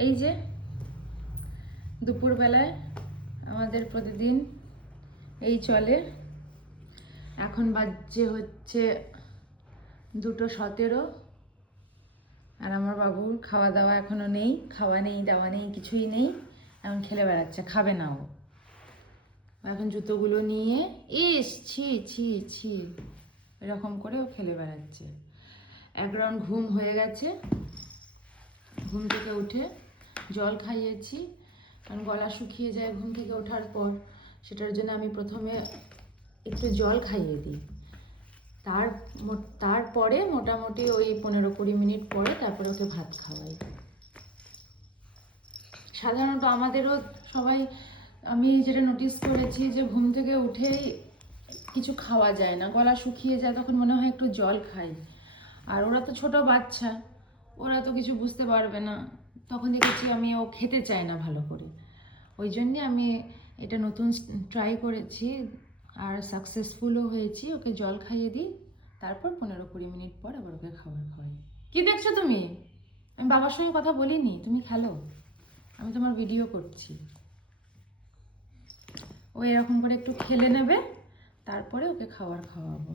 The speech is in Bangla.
এই যে দুপুরবেলায় আমাদের প্রতিদিন এই চলে। এখন বাজছে হচ্ছে 2:17 আর আমার বাবুর খাওয়া দাওয়া এখনো নেই, খাওয়া নেই দাওয়া নেই কিছুই নেই, এখন খেলে বেড়াচ্ছে, খাবে না ও। এখন জুতোগুলো নিয়ে ছি ছি ছি এরকম করে ও খেলে বেড়াচ্ছে। এক রাউন্ড ঘুম হয়ে গেছে, ঘুম থেকে উঠে জল খাইয়েছি, কারণ গলা শুকিয়ে যায় ঘুম থেকে ওঠার পর। সেটার জন্য আমি প্রথমে একটু জল খাইয়ে দিই, তারপরে মোটামুটি ওই 15-20 মিনিট পরে তারপরে ওকে ভাত খাওয়াই। সাধারণত আমাদেরও সবাই, আমি যেটা নোটিস করেছি যে ঘুম থেকে উঠেই কিছু খাওয়া যায় না, গলা শুকিয়ে যায়, তখন মনে হয় একটু জল খাই। আর ওরা তো ছোট বাচ্চা, ওরা তো কিছু বুঝতে পারবে না, তখন দেখেছি আমি ও খেতে চায় না ভালো করে। ওই জন্যে আমি এটা নতুন ট্রাই করেছি আর সাকসেসফুলও হয়েছি। ওকে জল খাইয়ে দিই, তারপর 15-20 মিনিট পর আবার ওকে খাবার খাওয়াই। কি দেখছো তুমি? আমি বাবার সঙ্গে কথা বলিনি, তুমি খেলো, আমি তোমার ভিডিও করছি। ও এরকম করে একটু খেলে নেবে, তারপরে ওকে খাওয়াবো।